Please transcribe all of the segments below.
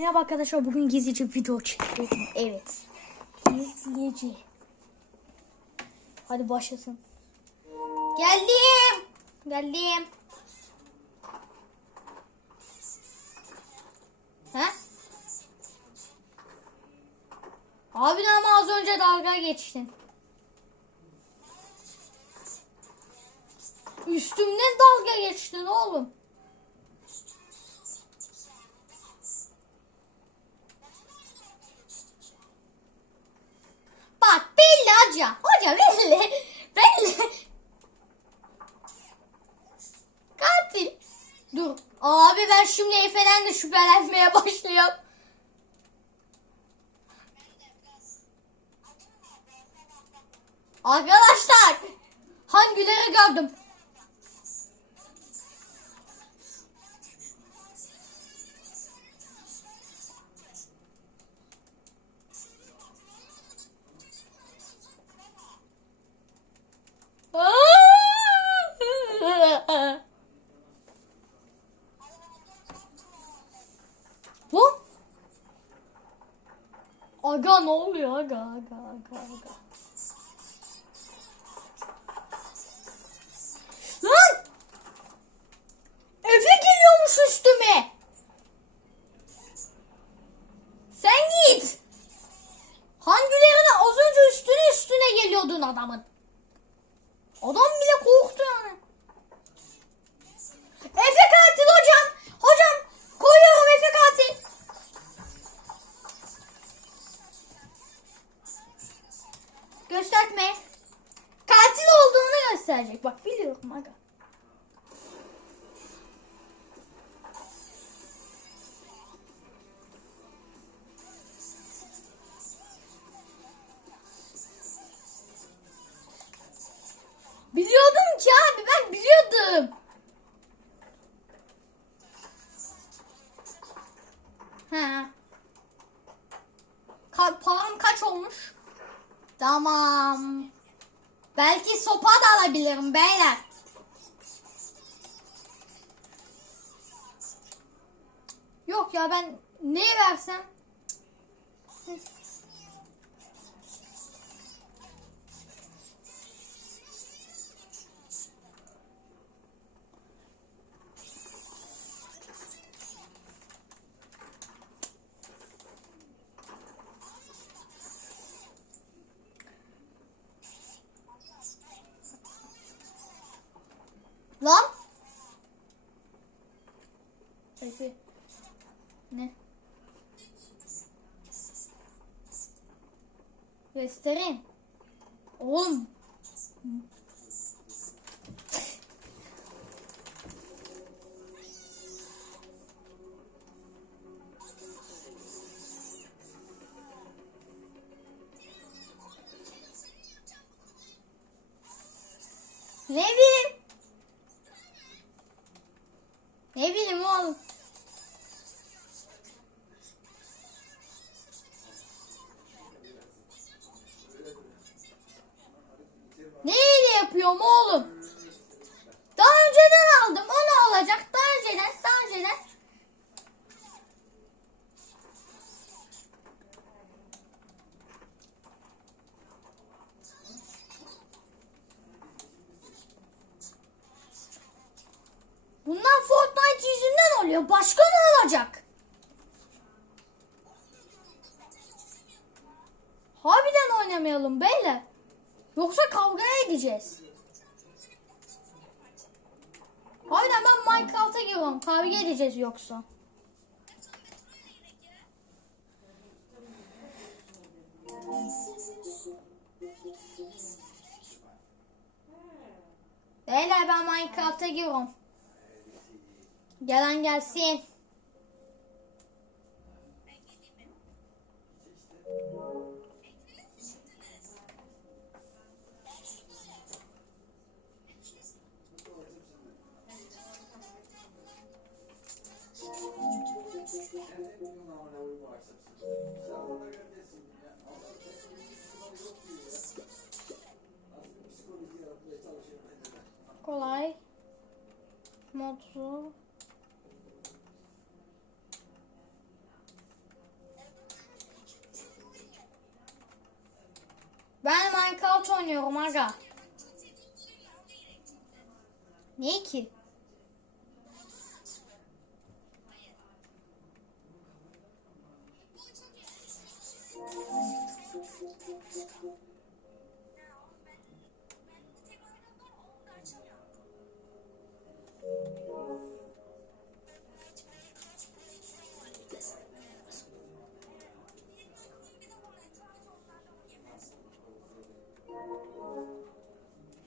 Merhaba arkadaşlar bugün gizlice video çekiyorum. Evet. Gizlice. Hadi başlasın. Geldim. Geldim. He? Abi ama az önce dalga geçtin. Üstümden dalga geçtin oğlum. Hoca. Hoca belli. Belli. Katil. Dur. Abi ben şimdi Efe'den de şüphelenmeye başlıyorum. Arkadaşlar. Hangileri gördüm? Aga ne oluyor aga aga aga aga. Lan! Efe geliyormuş üstüme. Sen git. Hangilerine az önce üstüne üstüne geliyordun adamın. Gösterecek. Bak biliyorum aga. Biliyordum ki abi ben biliyordum. Ha. Ka param kaç olmuş? Tamam. Belki sopa da alabilirim beyler. Yok ya ben ne versem? Lan? Peki. Ne? Göstereyim. Oğlum. Ne yapıyorum oğlum? Daha önceden aldım. O ne olacak? Daha önceden, daha önceden. Bunlar Fortnite yüzünden oluyor. Başka ne olacak? Harbiden oynamayalım beyler. Yoksa kavga edeceğiz. Giriyorum. Kavga edeceğiz yoksa. Beyler ben Minecraft'a giriyorum. Gelen gelsin. Kolay. Modu. Ben Minecraft oynuyorum aga. Niye ki?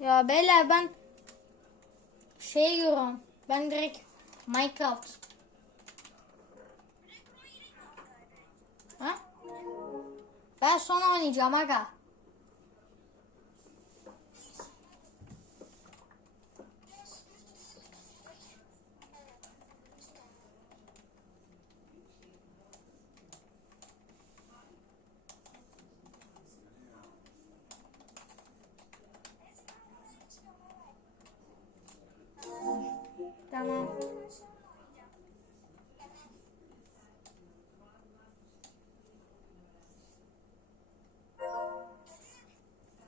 Ya beyler ben şey görüyorum. Ben direkt Minecraft. Ha? Ben sonra oynayacağım aga. Tamam.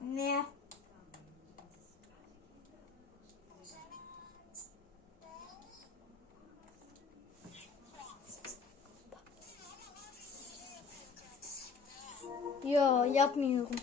Ne? Yo yapmıyorum.